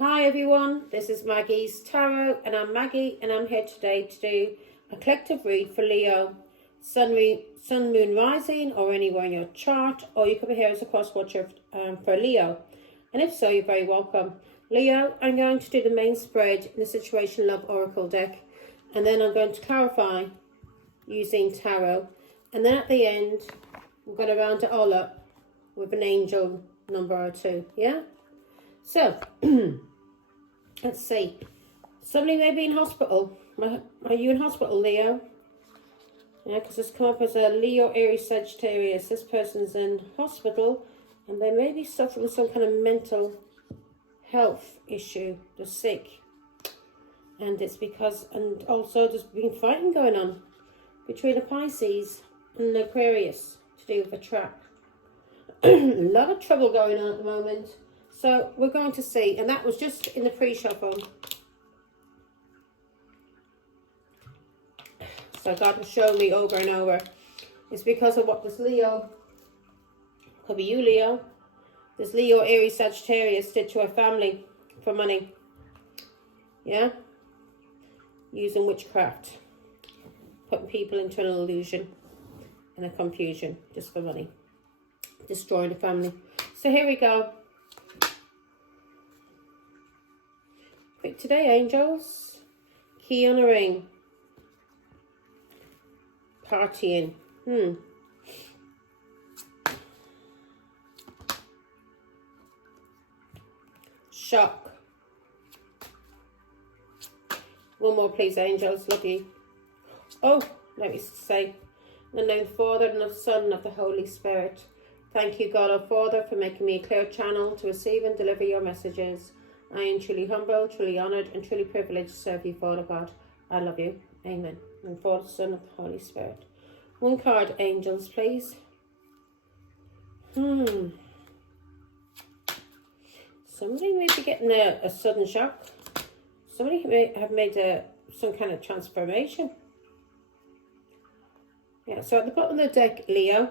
Hi everyone, this is Maggie's Tarot and I'm Maggie and I'm here today to do a collective read for Leo, Sun, Moon, Rising or anywhere in your chart, or you could be here as a cross watcher for Leo. And if so, you're very welcome. Leo, I'm going to do the main spread in the Situation Love Oracle deck, and then I'm going to clarify using Tarot, and then at the end we're going to round it all up with an angel number or two, yeah? So, let's see. Somebody may be in hospital. Are you in hospital, Leo? Yeah, because it's come up as a Leo, Aries, Sagittarius. This person's in hospital and they may be suffering some kind of mental health issue. They're sick. And it's because, and also there's been fighting going on between a Pisces and an Aquarius to do with a trap. A lot of trouble going on at the moment. So we're going to see, and that was just in the pre-shuffle. So God was showing me over and over. It's because of what this Leo, could be you Leo, this Leo, Aries, Sagittarius did to a family for money. Yeah? Using witchcraft. Putting people into an illusion and a confusion just for money. Destroying the family. So here we go. Quick today, angels. Key on a ring. Partying. Shock. One more, please, angels. Love you. Oh, let me say, in the name of the Father and of the Son and of the Holy Spirit. Thank you, God our Father, for making me a clear channel to receive and deliver your messages. I am truly humble, truly honoured, and truly privileged to serve you, Father God. I love you. Amen. And Father, Son, of the Holy Spirit. One card, angels, please. Somebody may be getting a sudden shock. Somebody may have made some kind of transformation. Yeah, so at the bottom of the deck, Leo,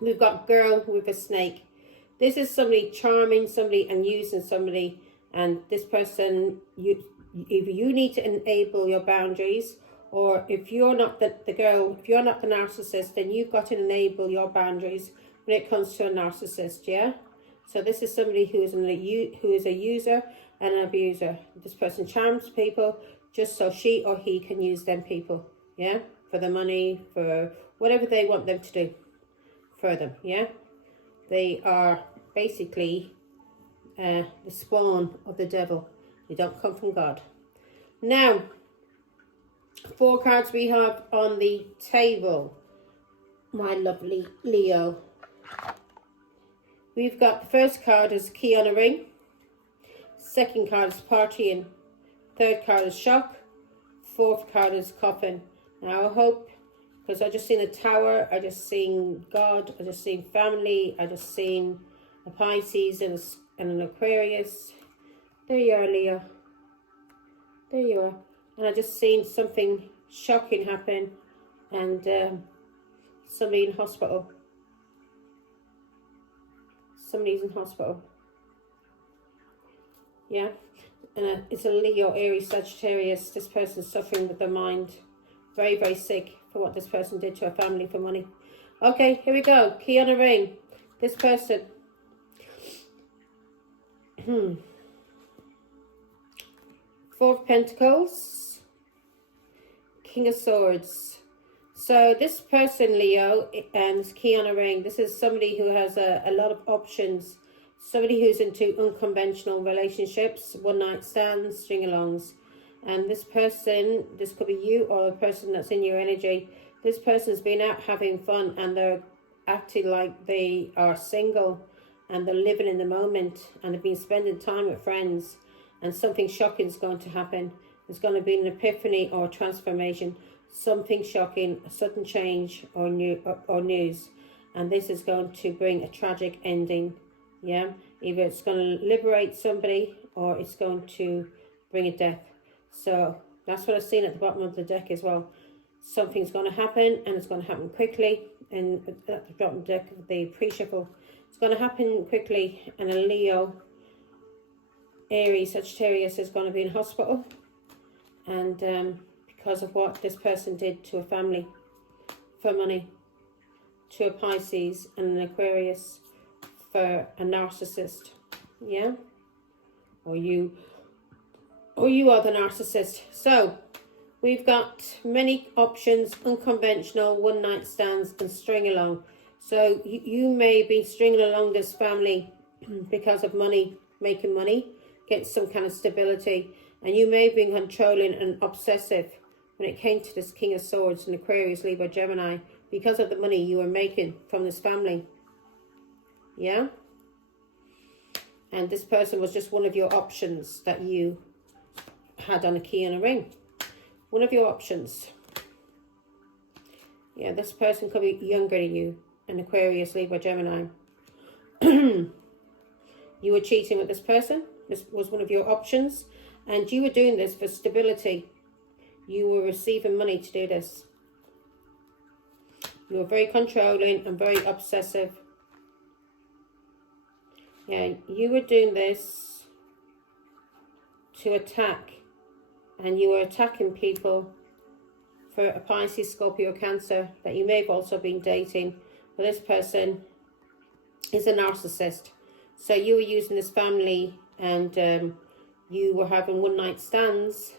we've got girl with a snake. This is somebody charming somebody and using somebody, and this person, if you need to enable your boundaries, or if you're not the girl, if you're not the narcissist, then you've got to enable your boundaries when it comes to a narcissist, yeah? So this is somebody who is a user and an abuser. This person charms people just so she or he can use them people, yeah? For the money, for whatever they want them to do for them, yeah? They are basically the spawn of the devil. They don't come from God. Now, 4 cards we have on the table, my lovely Leo. We've got the first card is key on a ring. Second card is partying. Third card is shock. Fourth card is coffin. Now I hope, because I just seen a tower, I just seen God, I just seen family, I just seen a Pisces and an Aquarius. There you are, Leo. There you are. And I just seen something shocking happen, and somebody in hospital. Somebody's in hospital. Yeah. And it's a Leo, Aries, Sagittarius. This person's suffering with their mind. Very, very sick for what this person did to a family for money. Okay, here we go. Key on a ring. This person. Four of Pentacles. King of Swords. So this person, Leo, and key on a ring. This is somebody who has a lot of options. Somebody who's into unconventional relationships, one-night stands, string-alongs. And this person, this could be you or a person that's in your energy. This person's been out having fun and they're acting like they are single and they're living in the moment and they've been spending time with friends, and something shocking is going to happen. There's going to be an epiphany or transformation, something shocking, a sudden change or news. And this is going to bring a tragic ending. Yeah, either it's going to liberate somebody or it's going to bring a death. So that's what I've seen at the bottom of the deck as well. Something's going to happen and it's going to happen quickly. And at the bottom of the deck of the pre-shuffle, it's going to happen quickly. And a Leo Aries, Sagittarius is going to be in hospital. And because of what this person did to a family for money. To a Pisces and an Aquarius for a narcissist. Yeah? Or you are the narcissist. So, we've got many options, unconventional, one-night stands, and string along. So, you may be stringing along this family because of money, making money, get some kind of stability. And you may be controlling and obsessive when it came to this King of Swords and Aquarius, Libra, Gemini, because of the money you were making from this family. Yeah? And this person was just one of your options that you had on a key and a ring. One of your options. Yeah, this person could be younger than you. An Aquarius, Libra, Gemini. You were cheating with this person. This was one of your options. And you were doing this for stability. You were receiving money to do this. You were very controlling and very obsessive. Yeah, you were doing this to attack. And you were attacking people for a Pisces, Scorpio, Cancer that you may have also been dating. But this person is a narcissist. So you were using this family and you were having one-night stands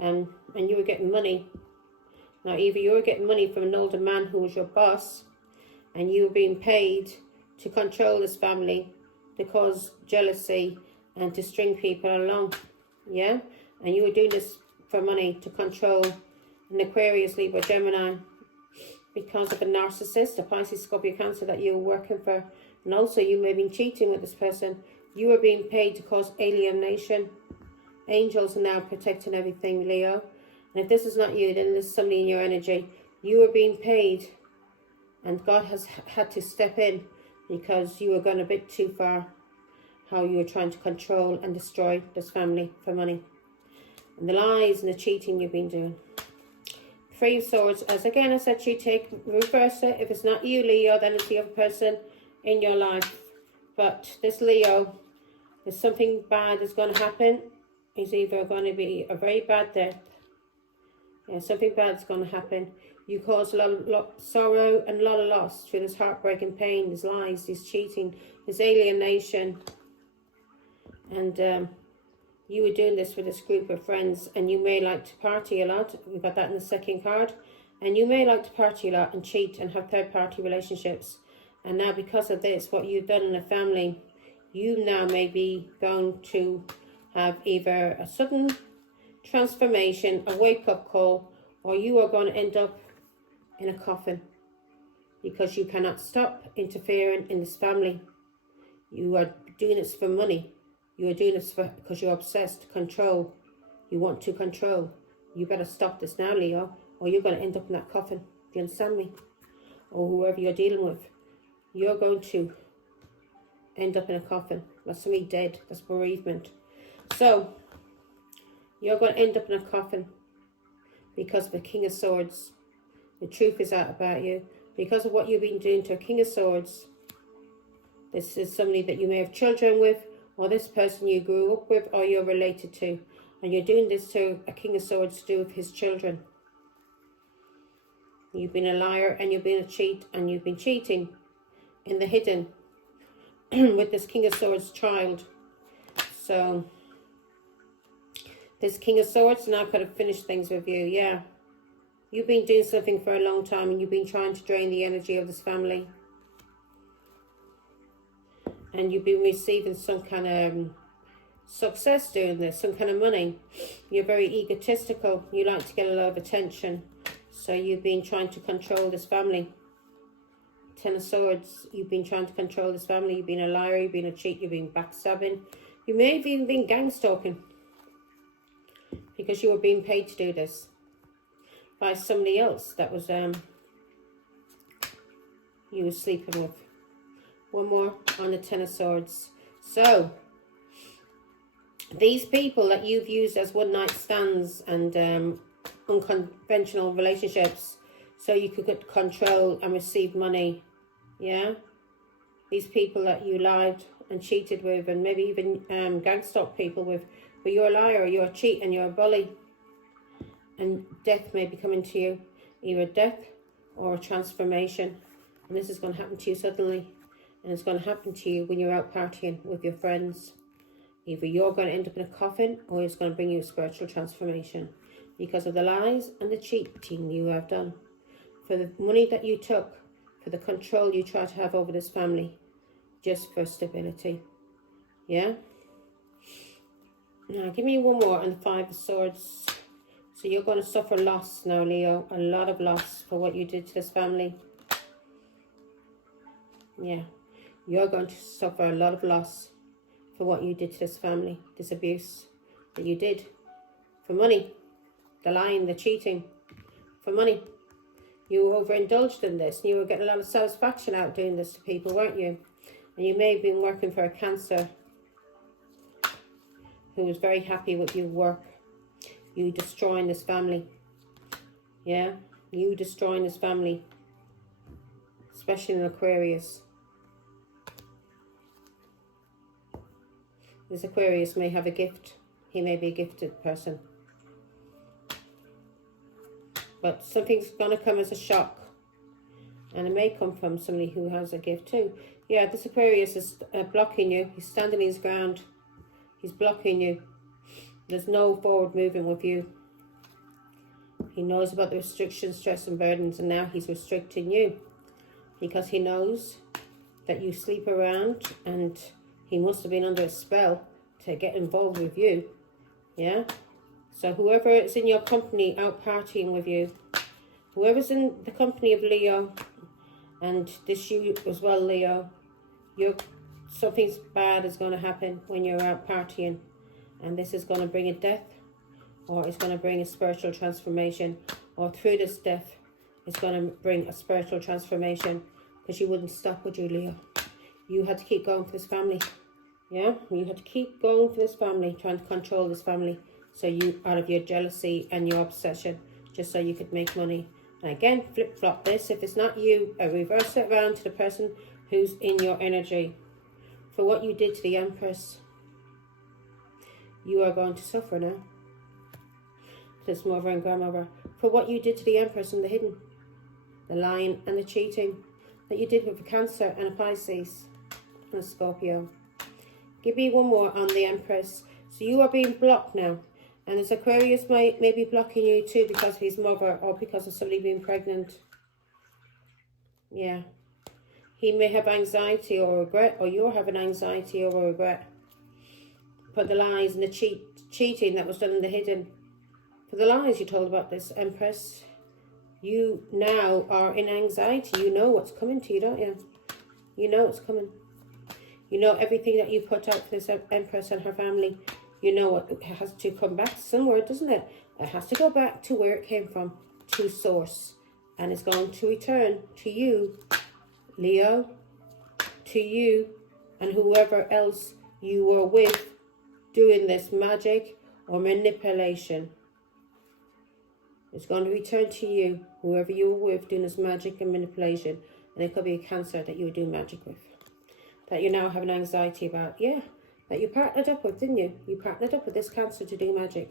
and you were getting money. Now, either you were getting money from an older man who was your boss and you were being paid to control this family, to cause jealousy and to string people along. Yeah? And you were doing this for money to control an Aquarius, Libra, Gemini because of a narcissist, a Pisces, Scorpio, Cancer that you were working for. And also you may have been cheating with this person. You were being paid to cause alienation. Angels are now protecting everything, Leo. And if this is not you, then there's somebody in your energy. You were being paid and God has had to step in because you were going a bit too far. How you were trying to control and destroy this family for money. And the lies and the cheating you've been doing. Three of Swords, as again I said, you take, reverse it. If it's not you, Leo, then it's the other person in your life. But this Leo, there's something bad is going to happen. It's either going to be a very bad death. Yeah, something bad is going to happen. You cause a lot of sorrow and a lot of loss through this heartbreaking pain, this lies, this cheating, this alienation. And you were doing this with this group of friends and you may like to party a lot. We've got that in the second card. And you may like to party a lot and cheat and have third-party relationships. And now because of this, what you've done in a family, you now may be going to have either a sudden transformation, a wake-up call, or you are going to end up in a coffin because you cannot stop interfering in this family. You are doing this for money. You are doing this because you're obsessed. Control. You want to control. You better stop this now, Leo, or you're going to end up in that coffin. Do you understand me? Or whoever you're dealing with. You're going to end up in a coffin. That's somebody dead. That's bereavement. So, you're going to end up in a coffin because of the King of Swords. The truth is out about you. Because of what you've been doing to a King of Swords. This is somebody that you may have children with, or this person you grew up with, or you're related to. And you're doing this to a King of Swords to do with his children. You've been a liar and you've been a cheat and you've been cheating in the hidden with this King of Swords child. So, this King of Swords now could have finished things with you, yeah. You've been doing something for a long time and you've been trying to drain the energy of this family. And you've been receiving some kind of success doing this, some kind of money. You're very egotistical. You like to get a lot of attention. So you've been trying to control this family. Ten of Swords, you've been trying to control this family. You've been a liar, you've been a cheat, you've been backstabbing. You may have even been gang stalking. Because you were being paid to do this. By somebody else that was you were sleeping with. One more on the Ten of Swords. So, these people that you've used as one-night stands and unconventional relationships so you could get control and receive money, yeah? These people that you lied and cheated with, and maybe even gang stalked people with. But you're a liar, you're a cheat, and you're a bully. And death may be coming to you. Either death or a transformation. And this is going to happen to you suddenly. And it's going to happen to you when you're out partying with your friends. Either you're going to end up in a coffin, or it's going to bring you a spiritual transformation. Because of the lies and the cheating you have done. For the money that you took. For the control you try to have over this family. Just for stability. Yeah? Now, give me one more on the Five of Swords. So you're going to suffer loss now, Leo. A lot of loss for what you did to this family. Yeah. You're going to suffer a lot of loss for what you did to this family. This abuse that you did. For money. The lying, the cheating. For money. You overindulged in this. And you were getting a lot of satisfaction out doing this to people, weren't you? And you may have been working for a Cancer who was very happy with your work. You destroying this family. Yeah? You destroying this family. Especially in Aquarius. This Aquarius may have a gift. He may be a gifted person. But something's going to come as a shock. And it may come from somebody who has a gift too. Yeah, this Aquarius is blocking you. He's standing his ground. He's blocking you. There's no forward moving with you. He knows about the restrictions, stress and burdens, and now he's restricting you. Because he knows that you sleep around, and he must have been under a spell to get involved with you. Yeah? So whoever is in your company out partying with you, whoever's in the company of Leo, and this you as well, Leo, something bad is going to happen when you're out partying. And this is going to bring a death, or it's going to bring a spiritual transformation. Or through this death, it's going to bring a spiritual transformation. Because you wouldn't stop, would you, Leo? You had to keep going for this family. Yeah? You had to keep going for this family, trying to control this family. So you, out of your jealousy and your obsession, just so you could make money. And again, flip-flop this. If it's not you, reverse it around to the person who's in your energy. For what you did to the Empress, you are going to suffer now. This mother and grandmother. For what you did to the Empress and the hidden. The lying and the cheating that you did with a Cancer and a Pisces and a Scorpio. Give me one more on the Empress. So you are being blocked now. And this Aquarius may be blocking you too because of his mother or because of somebody being pregnant. Yeah. He may have anxiety or regret, or you're having anxiety or regret. For the lies and the cheating that was done in the hidden. For the lies you told about this Empress, you now are in anxiety. You know what's coming to you, don't you? You know what's coming. You know everything that you put out for this Empress and her family. You know what, it has to come back somewhere, doesn't it? It has to go back to where it came from, to source. And it's going to return to you, Leo, to you and whoever else you were with doing this magic or manipulation. It's going to return to you, whoever you were with doing this magic and manipulation. And it could be a Cancer that you were doing magic with. That you're now having anxiety about. Yeah, that you partnered up with, didn't you? You partnered up with this Cancer to do magic.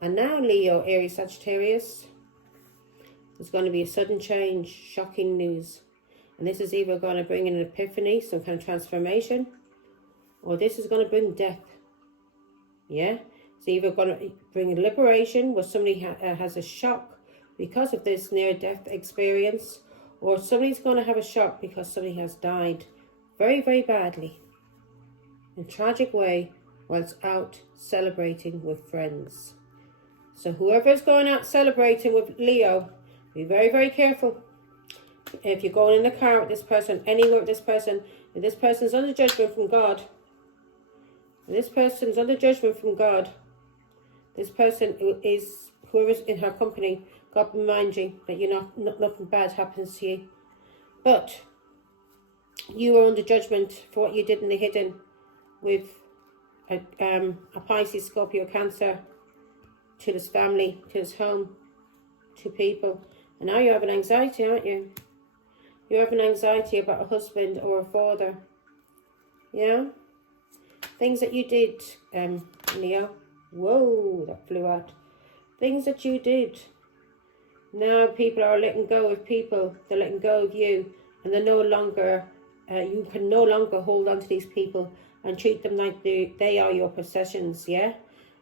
And now, Leo, Aries, Sagittarius, there's going to be a sudden change, shocking news. And this is either going to bring an epiphany, some kind of transformation, or this is going to bring death. Yeah? It's either going to bring a liberation where somebody has a shock because of this near-death experience, or somebody's going to have a shock because somebody has died very, very badly in a tragic way whilst out celebrating with friends. So whoever's going out celebrating with Leo, be very, very careful. If you're going in the car with this person, anywhere with this person, and this person's under judgment from God, and this person's under judgment from God, this person is, whoever's in her company, God remind you that you're nothing bad happens to you. But you are under judgment for what you did in the hidden with a Pisces, Scorpio, Cancer, to this family, to this home, to people. And now you're having anxiety, aren't you? You're having anxiety about a husband or a father. Yeah? Things that you did, Leo. Whoa, that flew out. Things that you did. Now people are letting go of people. They're letting go of you. And they're no longer, you can no longer hold on to these people and treat them like they are your possessions, yeah?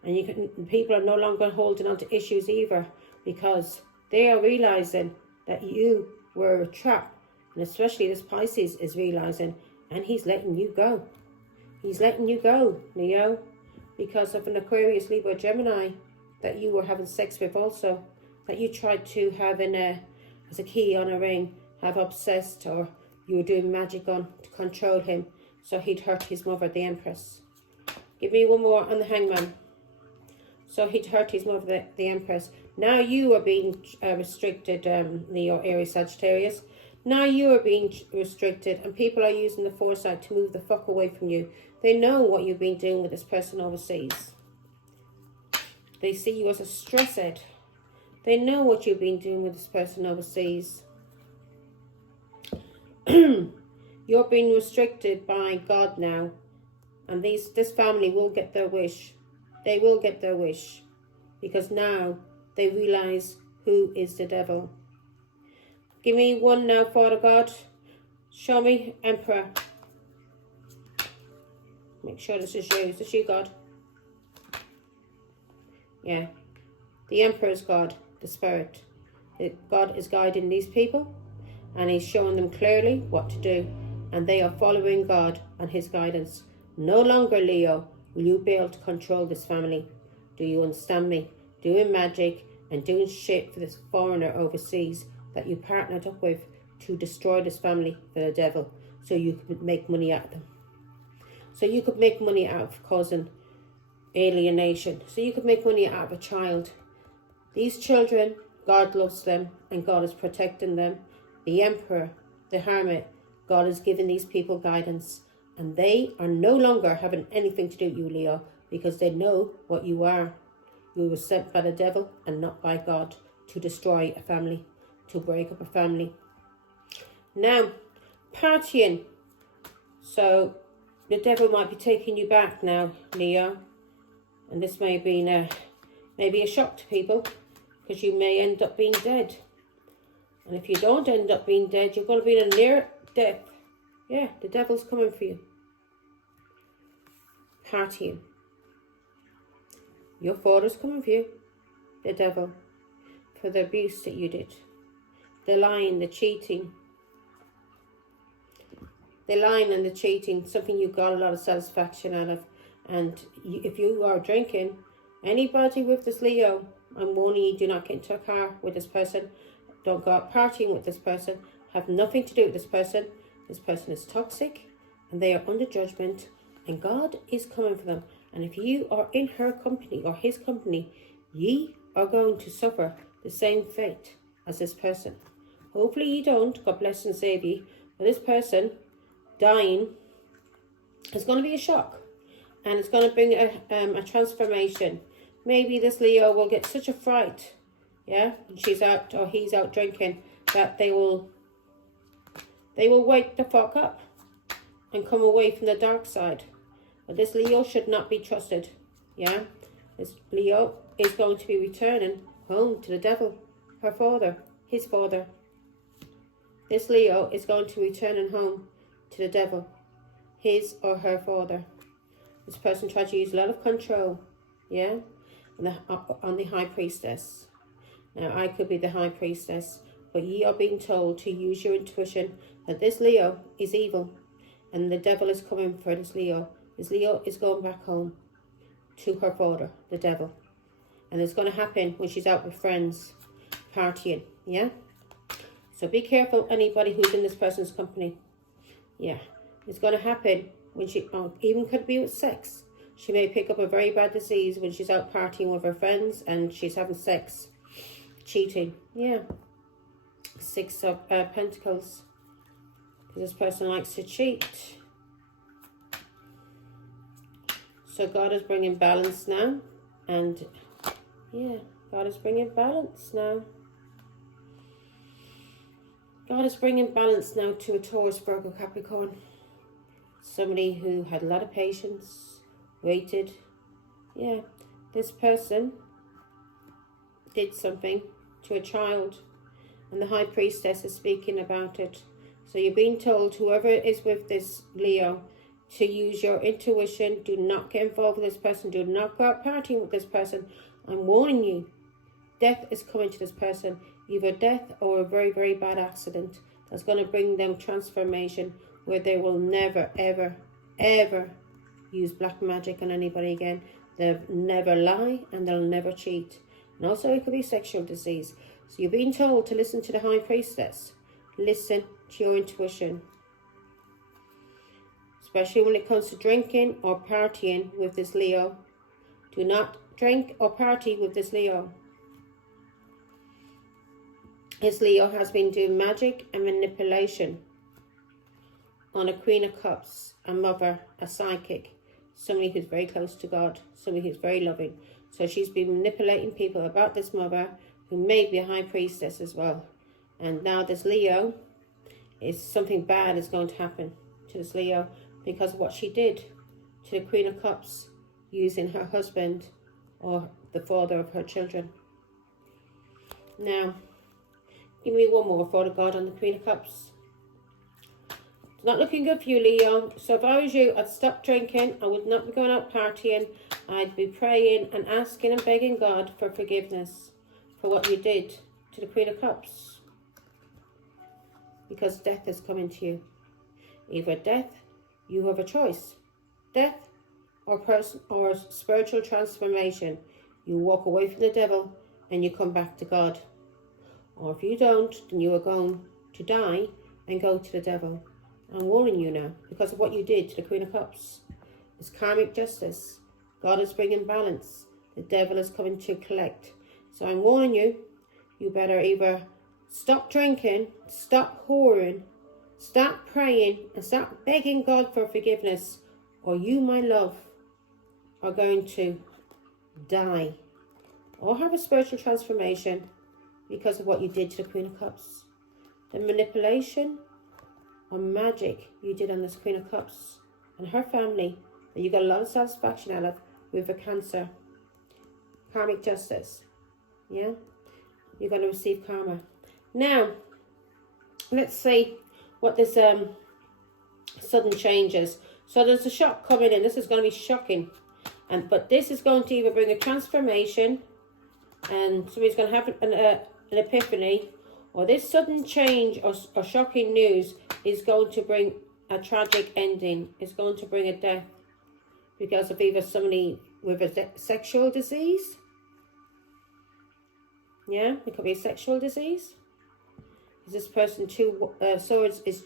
And people are no longer holding on to issues either, because they are realizing that you were a trap. And especially this Pisces is realizing, and he's letting you go. He's letting you go, Leo, because of an Aquarius, Libra, Gemini that you were having sex with also, that you tried to have as a key on a ring, have obsessed, or you were doing magic on to control him so he'd hurt his mother, the Empress. Give me one more on the Hangman. So he'd hurt his mother, the Empress. Now you are being restricted, Leo, Aries, Sagittarius. Now you are being restricted, and people are using the foresight to move the fuck away from you. They know what you've been doing with this person overseas. They see you as a stress head. They know what you've been doing with this person overseas. You're being restricted by God now, and this family will get their wish. They will get their wish, because now they realize who is the devil. Give me one now, Father God. Show me Emperor. Make sure this is you. Is this you, God? Yeah. The Emperor is God, the Spirit. God is guiding these people, and he's showing them clearly what to do, and they are following God and his guidance. No longer, Leo, will you be able to control this family. Do you understand me? Doing magic and doing shit for this foreigner overseas that you partnered up with to destroy this family for the devil, so you could make money out of them. So you could make money out of causing alienation. So you could make money out of a child. These children, God loves them and God is protecting them. The Emperor, the Hermit, God has given these people guidance, and they are no longer having anything to do with you, Leo, because they know what you are. You were sent by the devil and not by God to destroy a family, to break up a family. Now, partying. So the devil might be taking you back now, Leo, and this may have been maybe a shock to people, because you may end up being dead. And if you don't end up being dead, you're going to be in a near death. Yeah, the devil's coming for you. Partying. Your father's coming for you, the devil, for the abuse that you did. The lying, the cheating. The lying and the cheating, something you got a lot of satisfaction out of. And if you are drinking, anybody with this Leo, I'm warning you, do not get into a car with this person. Don't go out partying with this person. Have nothing to do with this person. This person is toxic and they are under judgment, and God is coming for them. And if you are in her company or his company, ye are going to suffer the same fate as this person. Hopefully you don't, God bless and save you. But this person dying is going to be a shock, and it's going to bring a transformation. Maybe this Leo will get such a fright, yeah, when she's out or he's out drinking, that they will wake the fuck up and come away from the dark side. But this Leo should not be trusted, yeah. This Leo is going to be returning home to the devil, her father, his father. This Leo is going to be returning home to the devil, his or her father. This person tried to use a lot of control, yeah, on the High Priestess. Now, I could be the High Priestess, but ye are being told to use your intuition that this Leo is evil, and the devil is coming for this Leo. This Leo is going back home to her father, the devil. And it's going to happen when she's out with friends, partying, yeah? So be careful, anybody who's in this person's company. Yeah, it's going to happen when she, even could be with sex. She may pick up a very bad disease when she's out partying with her friends and she's having sex. Cheating, yeah. Six of Pentacles. Because this person likes to cheat. So God is bringing balance now. And yeah, God is bringing balance now. God is bringing balance now to a Taurus, Virgo, Capricorn. Somebody who had a lot of patience, waited. Yeah, this person did something to a child, and the High Priestess is speaking about it. So you're being told, whoever is with this Leo, to use your intuition. Do not get involved with this person. Do not go out partying with this person. I'm warning you, death is coming to this person. Either death or a very, very bad accident that's going to bring them transformation, where they will never, ever, ever use black magic on anybody again. They'll never lie, and they'll never cheat. And also it could be sexual disease. So you're being told to listen to the High Priestess. Listen to your intuition. Especially when it comes to drinking or partying with this Leo. Do not drink or party with this Leo. This Leo has been doing magic and manipulation on a Queen of Cups, a mother, a psychic, somebody who's very close to God, somebody who's very loving. So she's been manipulating people about this mother, who may be a High Priestess as well. And now this Leo, is something bad is going to happen to this Leo because of what she did to the Queen of Cups, using her husband or the father of her children. Now, give me one more thought of God on the Queen of Cups. It's not looking good for you, Leo. So if I was you, I'd stop drinking. I would not be going out partying. I'd be praying and asking and begging God for forgiveness for what you did to the Queen of Cups. Because death is coming to you. Either death, you have a choice. Death or spiritual transformation. You walk away from the devil and you come back to God. Or if you don't, then you are going to die and go to the devil. I'm warning you now, because of what you did to the Queen of Cups. It's karmic justice. God is bringing balance. The devil is coming to collect. So I'm warning you, you better either stop drinking, stop whoring, stop praying, and stop begging God for forgiveness, or you, my love, are going to die or have a spiritual transformation because of what you did to the Queen of Cups. The manipulation or magic you did on this Queen of Cups and her family, that you got a lot of satisfaction out of with the Cancer. Karmic justice. Yeah? You're going to receive karma. Now, let's see what this sudden change is. So there's a shock coming in. This is going to be shocking. But this is going to either bring a transformation, and somebody's going to have an epiphany, or this sudden change or shocking news is going to bring a tragic ending. It's going to bring a death because of either somebody with a sexual disease. Yeah, it could be a sexual disease. Is this person two swords is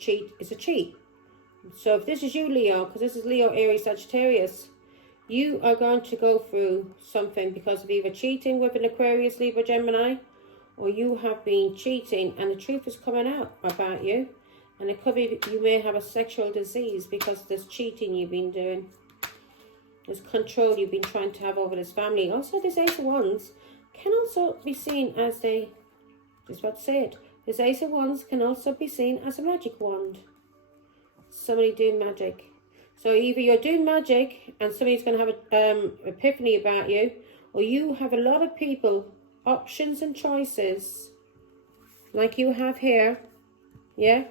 a cheat? So if this is you, Leo, because this is Leo, Aries, Sagittarius, you are going to go through something because of either cheating with an Aquarius, Libra, Gemini, or you have been cheating and the truth is coming out about you. And it could be you may have a sexual disease because of this cheating you've been doing. This control you've been trying to have over this family. Also, this Ace of Wands can also be seen as just about to say it, this Ace of Wands can also be seen as a magic wand. Somebody doing magic. So either you're doing magic and somebody's going to have an epiphany about you, or you have a lot of people, options and choices, like you have here, yeah,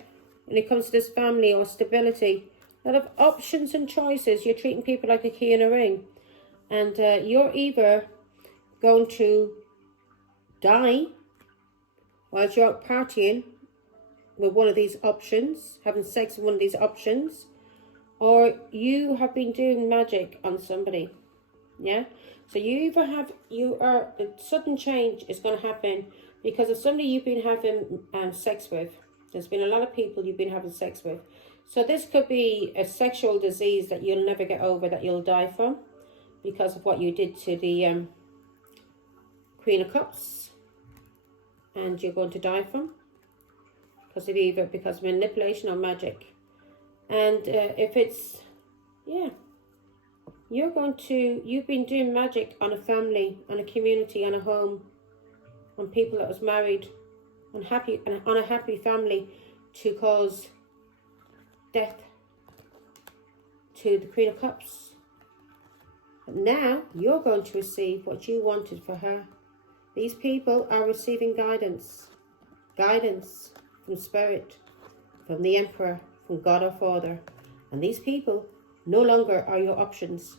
when it comes to this family or stability. A lot of options and choices. You're treating people like a key in a ring. And you're either going to die whilst you're out partying with one of these options, having sex with one of these options, or you have been doing magic on somebody. Yeah, so a sudden change is going to happen because of somebody you've been having sex with. There's been a lot of people you've been having sex with. So this could be a sexual disease that you'll never get over, that you'll die from because of what you did to the Queen of Cups, and you're going to die from because of manipulation or magic. And if it's, yeah, you've been doing magic on a family, on a community, on a home, on people that was married, on a happy family, to cause death to the Queen of Cups. But now you're going to receive what you wanted for her. These people are receiving guidance. Guidance from Spirit, from the Emperor, from God our Father. And these people no longer are your options.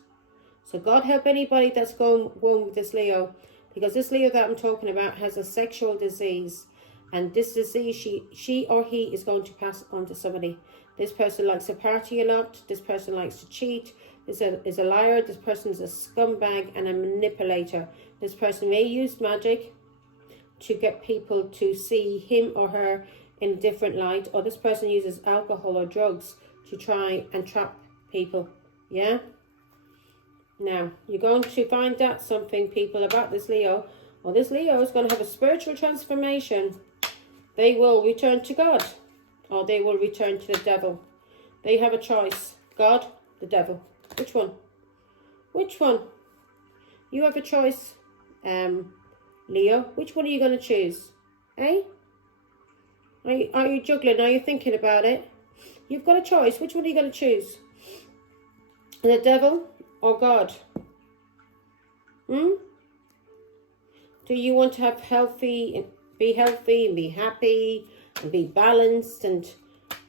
So God help anybody that's going with this Leo, because this Leo that I'm talking about has a sexual disease, and this disease she or he is going to pass on to somebody. This person likes to party a lot. This person likes to cheat. Is a liar. This person is a scumbag and a manipulator. This person may use magic to get people to see him or her in a different light, or this person uses alcohol or drugs to try and trap people. Yeah. Now, you're going to find out something, people, about this Leo. Or this Leo is going to have a spiritual transformation. They will return to God, or they will return to the devil. They have a choice. God, the devil. Which one? Which one? You have a choice, Leo. Which one are you going to choose? Eh? Are you juggling? Are you thinking about it? You've got a choice. Which one are you going to choose? The devil or God? Do you want to have be healthy and be happy and be balanced and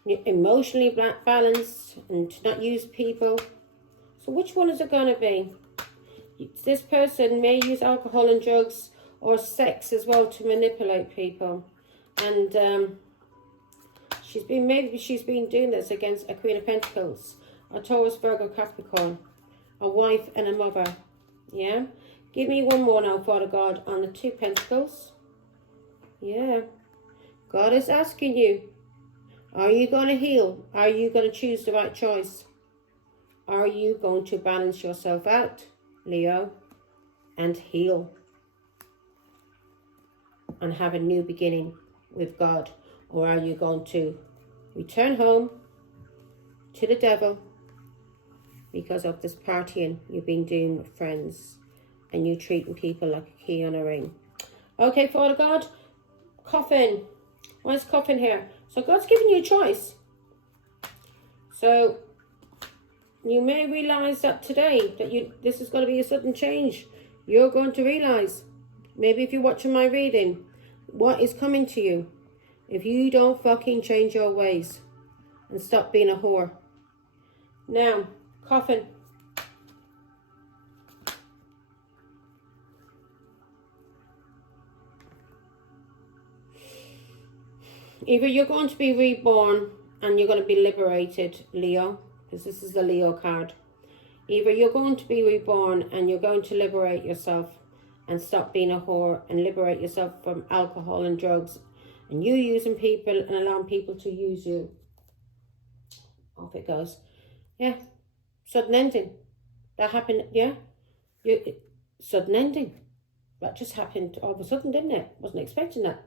emotionally balanced and not use people? So which one is it going to be? This person may use alcohol and drugs or sex as well to manipulate people. And she's been doing this against a Queen of Pentacles, a Taurus, Virgo, Capricorn, a wife and a mother. Yeah. Give me one more now, Father God, on the Two Pentacles. Yeah. God is asking you, are you going to heal? Are you going to choose the right choice? Are you going to balance yourself out, Leo, and heal and have a new beginning with God? Or are you going to return home to the devil because of this partying you've been doing with friends and you treating people like a key on a ring? Okay, Father God, coffin. Why is coffin here? So God's giving you a choice. So you may realize that today, that this is going to be a sudden change. You're going to realize, maybe if you're watching my reading, what is coming to you if you don't fucking change your ways and stop being a whore. Now, coffin. Either you're going to be reborn and you're going to be liberated, Leo, because this is the Leo card. Either you're going to be reborn and you're going to liberate yourself and stop being a whore and liberate yourself from alcohol and drugs and you using people and allowing people to use you. Off it goes. Yeah. Sudden ending. That happened, yeah? Sudden ending. That just happened all of a sudden, didn't it? Wasn't expecting that.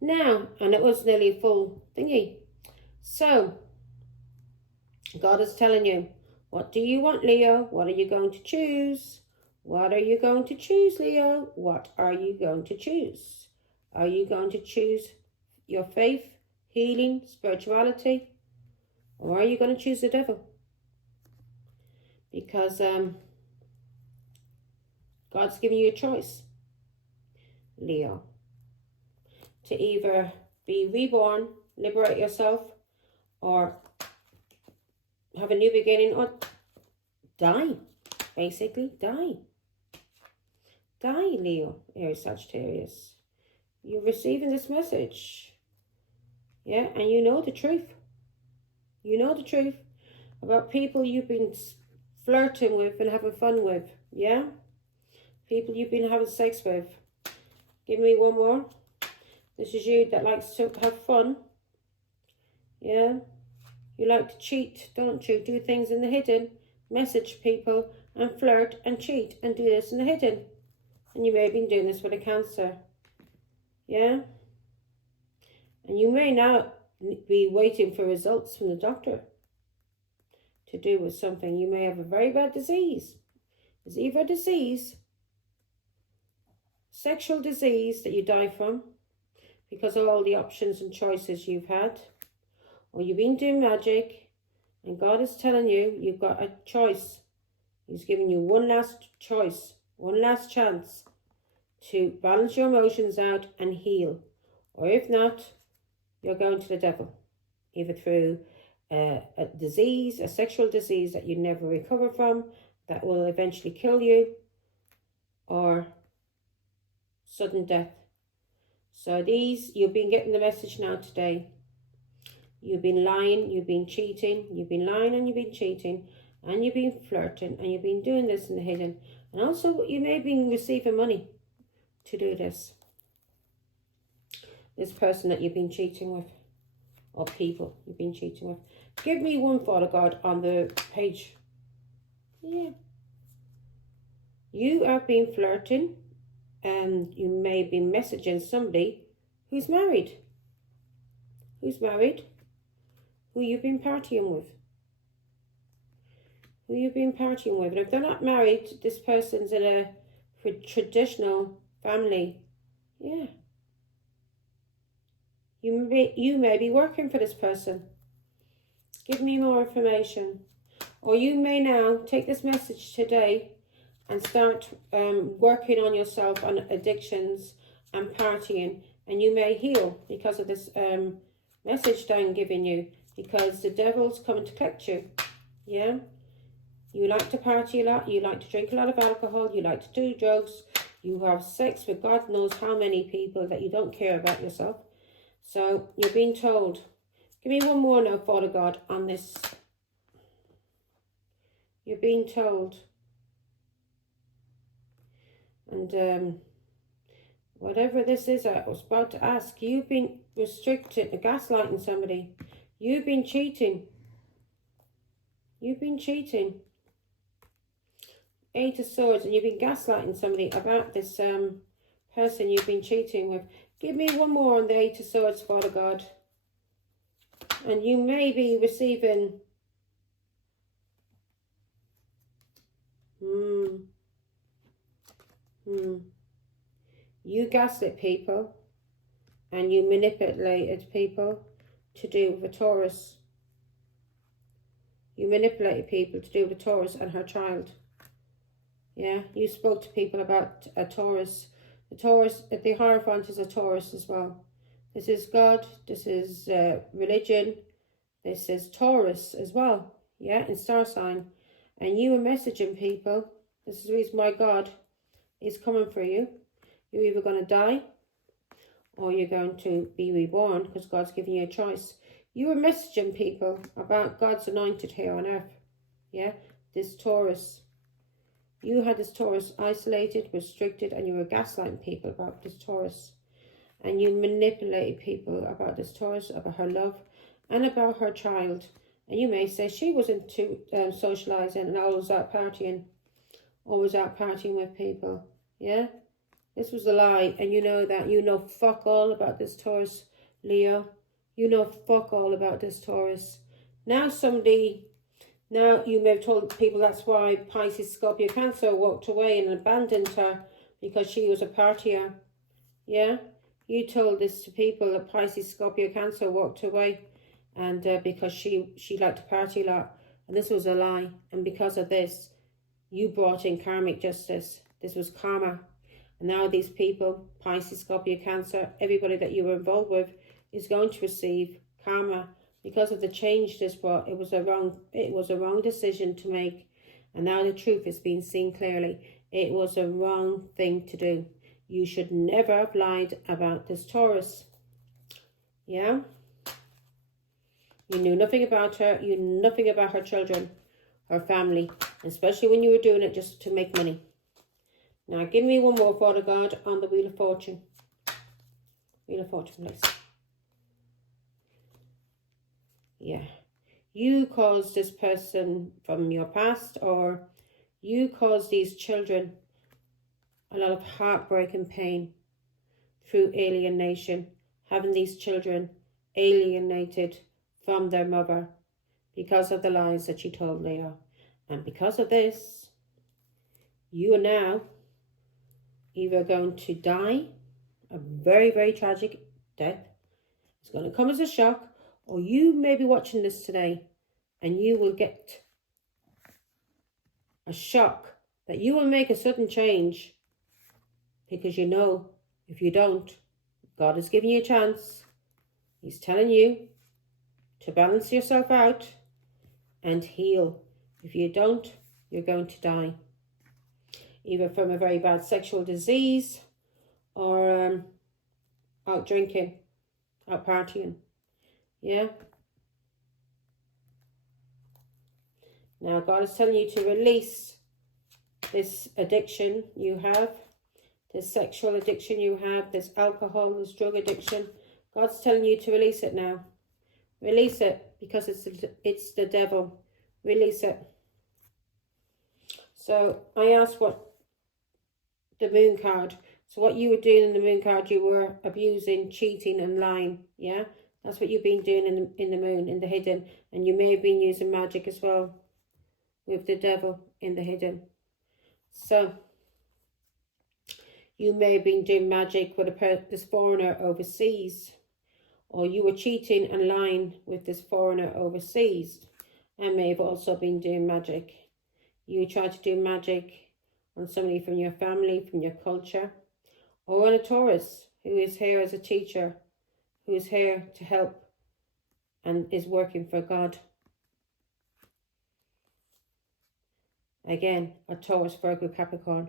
Now, and it was nearly full thingy. So, God is telling you, what do you want, Leo? What are you going to choose? What are you going to choose, Leo? What are you going to choose? Are you going to choose your faith, healing, spirituality? Or are you going to choose the devil? Because God's giving you a choice, Leo, to either be reborn, liberate yourself, or have a new beginning, or die. Basically, die. Die, Leo, Aries, Sagittarius. You're receiving this message. Yeah, and you know the truth. You know the truth about people you've been flirting with and having fun with. Yeah? People you've been having sex with. Give me one more. This is you that likes to have fun. Yeah? You like to cheat, don't you? Do things in the hidden. Message people and flirt and cheat and do this in the hidden. And you may have been doing this with a Cancer. Yeah? And you may now be waiting for results from the doctor to do with something. You may have a very bad disease. It's either a disease, sexual disease that you die from because of all the options and choices you've had, or you've been doing magic and God is telling you you've got a choice. He's giving you one last choice, one last chance to balance your emotions out and heal. Or if not, you're going to the devil, either through a disease, a sexual disease that you never recover from, that will eventually kill you, or sudden death. So you've been getting the message now today. You've been lying, you've been cheating, you've been lying and you've been cheating, and you've been flirting, and you've been doing this in the hidden. And also, you may have been receiving money to do this. This person that you've been cheating with, or people you've been cheating with. Give me one, Father God, on the page. Yeah. You have been flirting, and you may be messaging somebody who's married. Who's married? Who you've been partying with. Who you've been partying with. And if they're not married, this person's in a traditional family. Yeah. You may be working for this person. Give me more information. Or you may now take this message today and start working on yourself, on addictions and partying. And you may heal because of this message that I'm giving you. Because the devil's coming to collect you. Yeah? You like to party a lot. You like to drink a lot of alcohol. You like to do drugs. You have sex with God knows how many people that you don't care about yourself. So you're being told. Give me one more now, Father God, on this. You're being told. And whatever this is, I was about to ask. You've been restricted, gaslighting somebody. You've been cheating. You've been cheating. 8 of Swords, and you've been gaslighting somebody about this person you've been cheating with. Give me one more on the 8 of Swords, Father God. And you may be receiving... You gaslit people and you manipulated people to do with a Taurus. You manipulated people to do with a Taurus and her child. Yeah, you spoke to people about a Taurus. The Taurus, the Hierophant is a Taurus as well. This is God, this is religion, this is Taurus as well. Yeah, in star sign. And you were messaging people. This is the reason why God is coming for you. You're either going to die or you're going to be reborn because God's giving you a choice. You were messaging people about God's anointed here on earth. Yeah, this Taurus. You had this Taurus isolated, restricted, and you were gaslighting people about this Taurus. And you manipulated people about this Taurus, about her love, and about her child. And you may say she wasn't too socialising and always out partying. Always out partying with people. Yeah? This was a lie. And you know that. You know fuck all about this Taurus, Leo. You know fuck all about this Taurus. Now you may have told people that's why Pisces, Scorpio, Cancer walked away and abandoned her because she was a partier. Yeah? You told this to people that Pisces, Scorpio, Cancer walked away and because she liked to party a lot. And this was a lie. And because of this, you brought in karmic justice. This was karma. And now these people, Pisces, Scorpio, Cancer, everybody that you were involved with is going to receive karma because of the change this brought. It was a wrong decision to make. And now the truth is being seen clearly. It was a wrong thing to do. You should never have lied about this Taurus. Yeah? You knew nothing about her. You knew nothing about her children, her family, especially when you were doing it just to make money. Now, give me one more, Father God, on the Wheel of Fortune. Wheel of Fortune, please. Yeah. You caused this person from your past, or you caused these children a lot of heartbreak and pain through alienation, having these children alienated from their mother because of the lies that you told Leo. And because of this, you are now either going to die a very, very tragic death. It's going to come as a shock, or you may be watching this today and you will get a shock, that you will make a sudden change, because you know if you don't, God is giving you a chance. He's telling you to balance yourself out and heal. If you don't, you're going to die. Either from a very bad sexual disease or out drinking, out partying. Yeah? Now God is telling you to release this addiction you have, this sexual addiction you have, this alcohol, this drug addiction. God's telling you to release it now. Release it, because it's the devil. Release it. So I asked what the moon card. So what you were doing in the moon card, you were abusing, cheating and lying. Yeah? That's what you've been doing in the moon, in the hidden. And you may have been using magic as well, with the devil in the hidden. So you may have been doing magic with this foreigner overseas, or you were cheating and lying with this foreigner overseas, and may have also been doing magic. You tried to do magic on somebody from your family, from your culture, or on a Taurus who is here as a teacher, who is here to help and is working for God. Again, a Taurus, Virgo, Capricorn,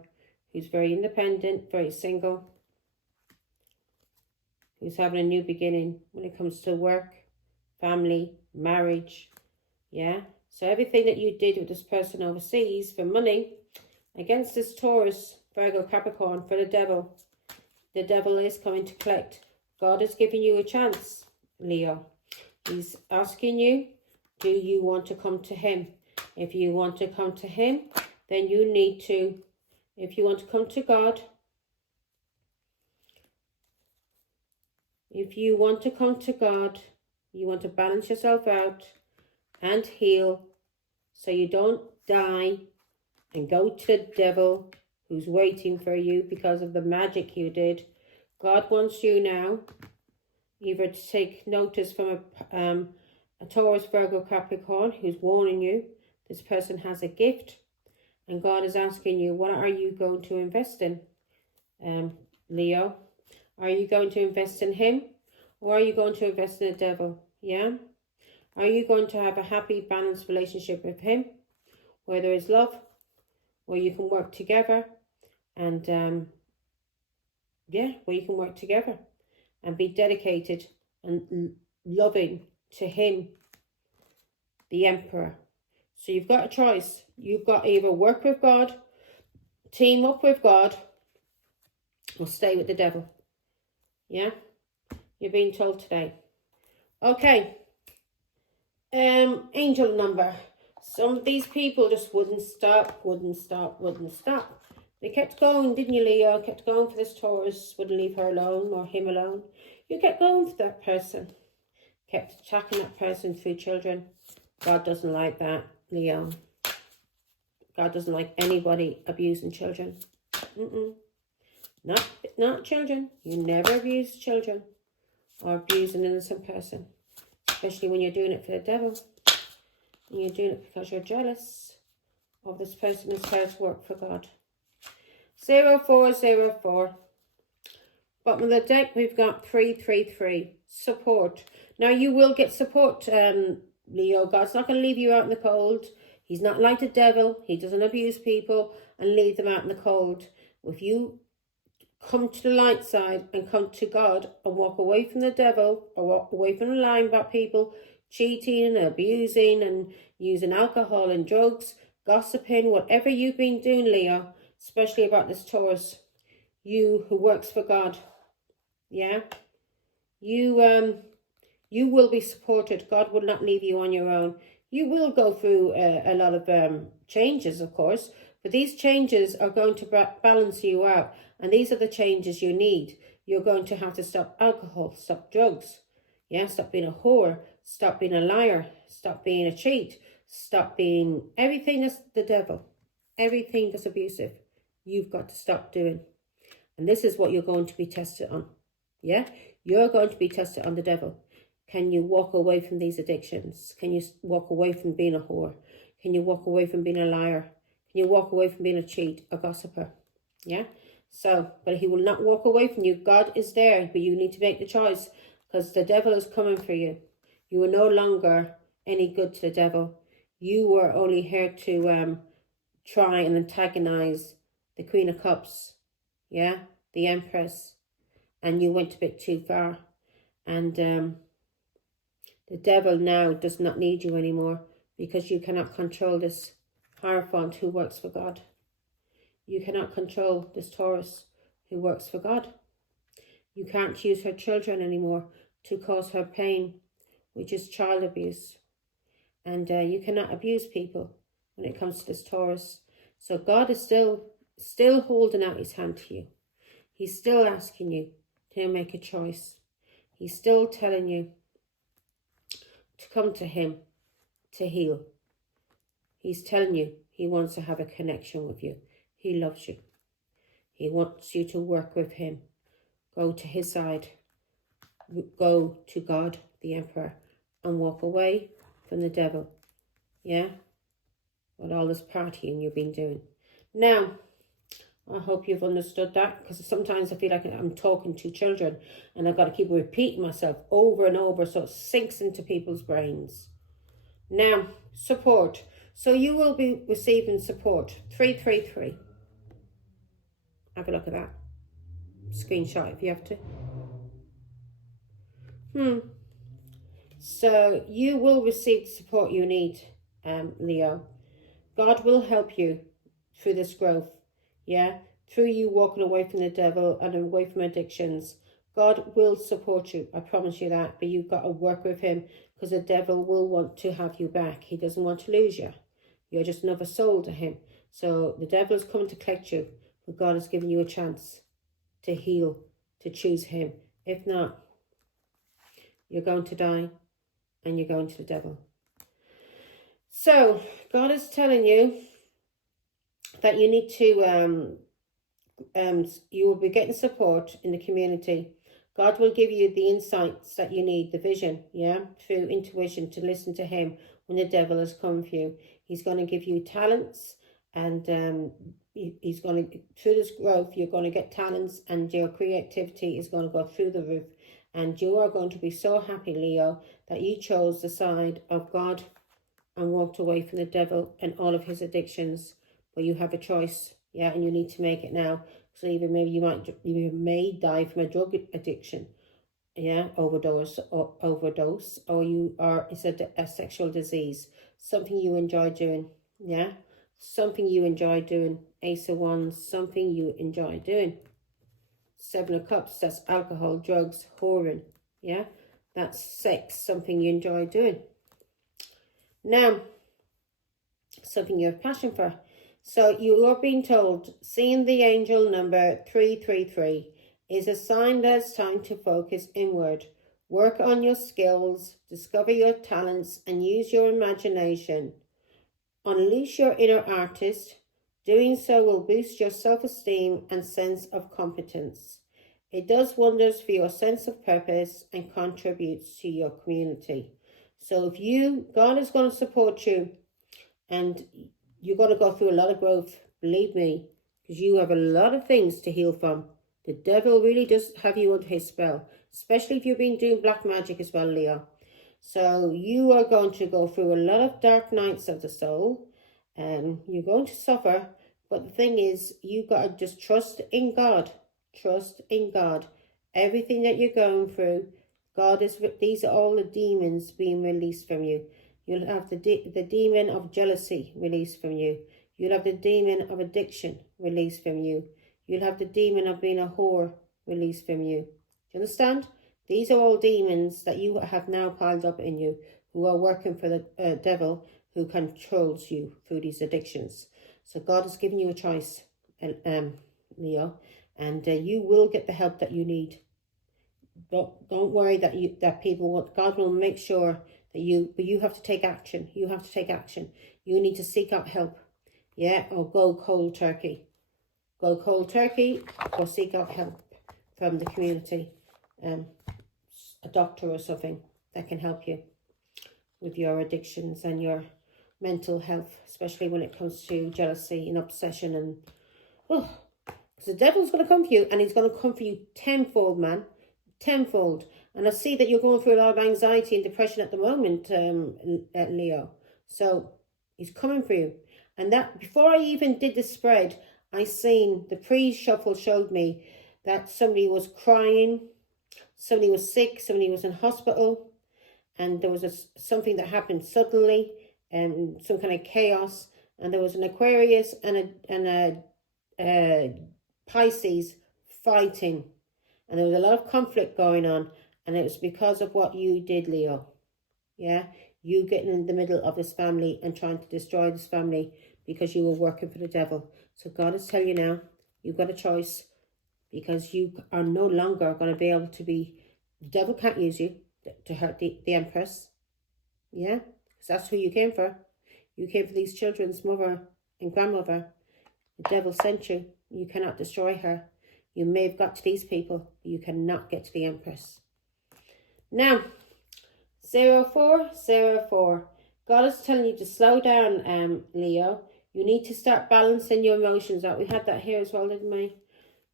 who's very independent, very single, who's having a new beginning when it comes to work, family, marriage. Yeah? So everything that you did with this person overseas for money, against this Taurus, Virgo, Capricorn, for the devil is coming to collect. God is giving you a chance, Leo. He's asking you, do you want to come to him? If you want to come to him, then you need to, if you want to come to God, if you want to come to God, you want to balance yourself out and heal so you don't die and go to the devil who's waiting for you because of the magic you did. God wants you now either to take notice from a Taurus, Virgo, Capricorn who's warning you. This person has a gift, and God is asking you, what are you going to invest in, Leo? Are you going to invest in him, or are you going to invest in the devil? Yeah? Are you going to have a happy, balanced relationship with him, where there is love, where you can work together, and where you can work together and be dedicated and loving to him, the Emperor? So you've got a choice. You've got to either work with God, team up with God, or stay with the devil. Yeah? You're being told today. Okay. Angel number. Some of these people just wouldn't stop. They kept going, didn't you, Leo? Kept going for this Taurus. Wouldn't leave her alone or him alone. You kept going for that person. Kept attacking that person through children. God doesn't like that, Leo. God doesn't like anybody abusing children. Not children. You never abuse children or abuse an innocent person. Especially when you're doing it for the devil. And you're doing it because you're jealous of this person who's trying to work for God. 0404. Bottom of the deck, we've got 333. Support. Now, you will get support, Leo. God's not going to leave you out in the cold. He's not like the devil. He doesn't abuse people and leave them out in the cold. If you come to the light side and come to God and walk away from the devil, or walk away from lying about people, cheating and abusing and using alcohol and drugs, gossiping, whatever you've been doing, Leo, especially about this Taurus, you who works for God, yeah, you will be supported. God will not leave you on your own. You will go through a lot of changes, of course, but these changes are going to balance you out, and these are the changes you need. You're going to have to stop alcohol, stop drugs, yeah, stop being a whore, stop being a liar, stop being a cheat, stop being everything that's the devil, everything that's abusive. You've got to stop doing. And this is what you're going to be tested on. Yeah? You're going to be tested on the devil. Can you walk away from these addictions? Can you walk away from being a whore? Can you walk away from being a liar? you walk away from being a cheat, a gossiper. Yeah? So, but he will not walk away from you. God is there, but you need to make the choice because the devil is coming for you. You are no longer any good to the devil. You were only here to try and antagonize the Queen of Cups, yeah, the Empress, and you went a bit too far. And the devil now does not need you anymore because you cannot control this Hierophant who works for God. You cannot control this Taurus who works for God. You can't use her children anymore to cause her pain, which is child abuse. And you cannot abuse people when it comes to this Taurus. So God is still holding out his hand to you. He's still asking you to make a choice. He's still telling you to come to him to heal. He's telling you he wants to have a connection with you. He loves you. He wants you to work with him. Go to his side. Go to God, the Emperor, and walk away from the devil. Yeah? With all this partying you've been doing. Now, I hope you've understood that, because sometimes I feel like I'm talking to children and I've got to keep repeating myself over and over so it sinks into people's brains. Now, support. So you will be receiving support. 333. Have a look at that. Screenshot if you have to. So you will receive the support you need, Leo. God will help you through this growth. Yeah, through you walking away from the devil and away from addictions. God will support you, I promise you that, but you've got to work with him because the devil will want to have you back. He doesn't want to lose you. You're just another soul to him. So the devil is coming to collect you, but God has given you a chance to heal, to choose him. If not, you're going to die and you're going to the devil. So God is telling you that you need to, you will be getting support in the community. God will give you the insights that you need, the vision, yeah, through intuition to listen to him when the devil has come for you. He's going to give you talents and he's going to, through this growth, you're going to get talents and your creativity is going to go through the roof. And you are going to be so happy, Leo, that you chose the side of God and walked away from the devil and all of his addictions. But you have a choice, yeah, and you need to make it now. So even maybe you may die from a drug addiction, yeah, overdose, or you are, it's a sexual disease, something you enjoy doing, yeah, something you enjoy doing. Ace of Wands, something you enjoy doing. Seven of Cups, that's alcohol, drugs, whoring, yeah, that's sex, something you enjoy doing. Now, something you have passion for. So you are being told, seeing the angel number 333 is a sign that it's time to focus inward. Work on your skills, discover your talents, and use your imagination. Unleash your inner artist. Doing so will boost your self-esteem and sense of competence. It does wonders for your sense of purpose and contributes to your community. So if God is going to support you, and you're going to go through a lot of growth, believe me, because you have a lot of things to heal from. The devil really does have you under his spell, especially if you've been doing black magic as well, Leo. So you are going to go through a lot of dark nights of the soul, and you're going to suffer. But the thing is, you've got to just trust in God. Trust in God. Everything that you're going through, these are all the demons being released from you. You'll have the demon of jealousy released from you. You'll have the demon of addiction released from you. You'll have the demon of being a whore released from you. Do you understand? These are all demons that you have now piled up in you, who are working for the devil, who controls you through these addictions. So God has given you a choice, Leo, and you will get the help that you need. Don't worry that people want. God will make sure that you have to take action. You have to take action. You need to seek out help, yeah, or go cold turkey. Go cold turkey or seek out help from the community, a doctor or something that can help you with your addictions and your mental health, especially when it comes to jealousy and obsession. And because the devil's going to come for you, and he's going to come for you tenfold, man, tenfold. And I see that you're going through a lot of anxiety and depression at the moment, Leo. So he's coming for you. And that, before I even did the spread, I seen the pre-shuffle showed me that somebody was crying, somebody was sick, somebody was in hospital, and there was something that happened suddenly, and some kind of chaos, and there was an Aquarius and a Pisces fighting, and there was a lot of conflict going on, and it was because of what you did, Leo. Yeah, you getting in the middle of this family and trying to destroy this family because you were working for the devil. So God is telling you now, you've got a choice, because you are no longer going to be able to be, the devil can't use you to hurt the Empress. Yeah, because that's who you came for. You came for these children's mother and grandmother. The devil sent you. You cannot destroy her. You may have got to these people, but you cannot get to the Empress. Now, 0404. God is telling you to slow down, Leo. You need to start balancing your emotions out. We had that here as well, didn't we?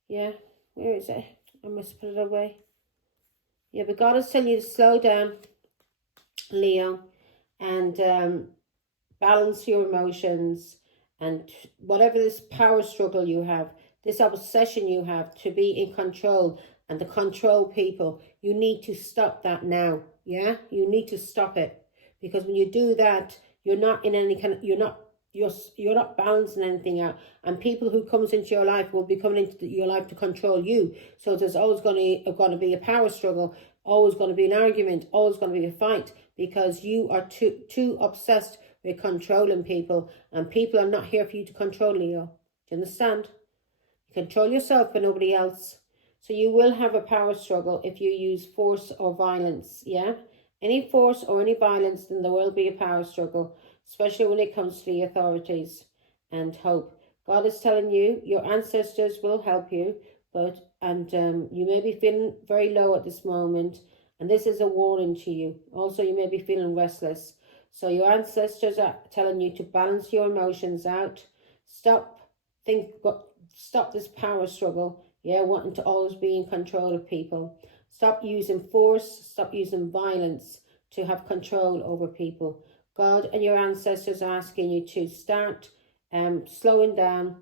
Yeah. Where is it? I must put it away. Yeah, but God is telling you to slow down, Leo, and balance your emotions, and whatever this power struggle you have, this obsession you have to be in control and to control people, you need to stop that now. Yeah, you need to stop it, because when you do that, you're not in any kind of, you're not balancing anything out, and people who comes into your life will be coming into your life to control you. So there's always going to be a power struggle, always going to be an argument, always going to be a fight, because you are too obsessed with controlling people, and people are not here for you to control, Leo. Do you understand? You control yourself but nobody else. So you will have a power struggle if you use force or violence. Yeah, any force or any violence, then there will be a power struggle, especially when it comes to the authorities. And hope. God is telling you your ancestors will help you, and you may be feeling very low at this moment, and this is a warning to you. Also, you may be feeling restless. So your ancestors are telling you to balance your emotions out. Stop this power struggle. Yeah, wanting to always be in control of people. Stop using force. Stop using violence to have control over people. God and your ancestors are asking you to start slowing down,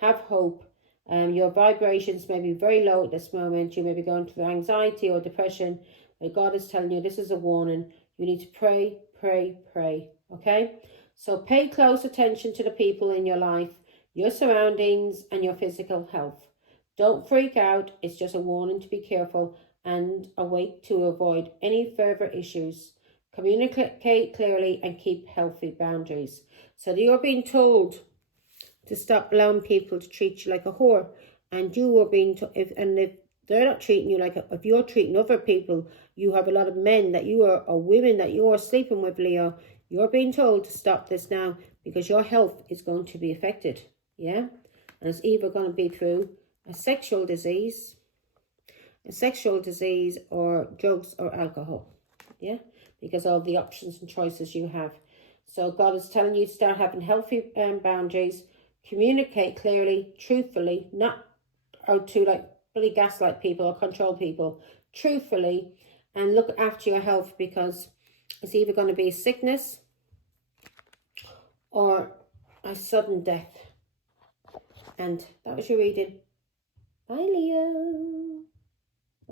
have hope. Your vibrations may be very low at this moment. You may be going through anxiety or depression, but God is telling you this is a warning. You need to pray, pray, pray. Okay? So pay close attention to the people in your life, your surroundings, and your physical health. Don't freak out. It's just a warning to be careful and awake to avoid any further issues. Communicate clearly and keep healthy boundaries. So you're being told to stop allowing people to treat you like a whore, and you are being if they're not treating you like if you're treating other people, you have a lot of men that you are, or women that you are sleeping with, Leo. You're being told to stop this now, because your health is going to be affected. Yeah, and it's either going to be through a sexual disease, or drugs or alcohol. Yeah, because of the options and choices you have. So God is telling you to start having healthy boundaries. Communicate clearly, truthfully, not out to like really gaslight people or control people. Truthfully, and look after your health, because it's either going to be sickness or a sudden death. And that was your reading. Bye, Leo.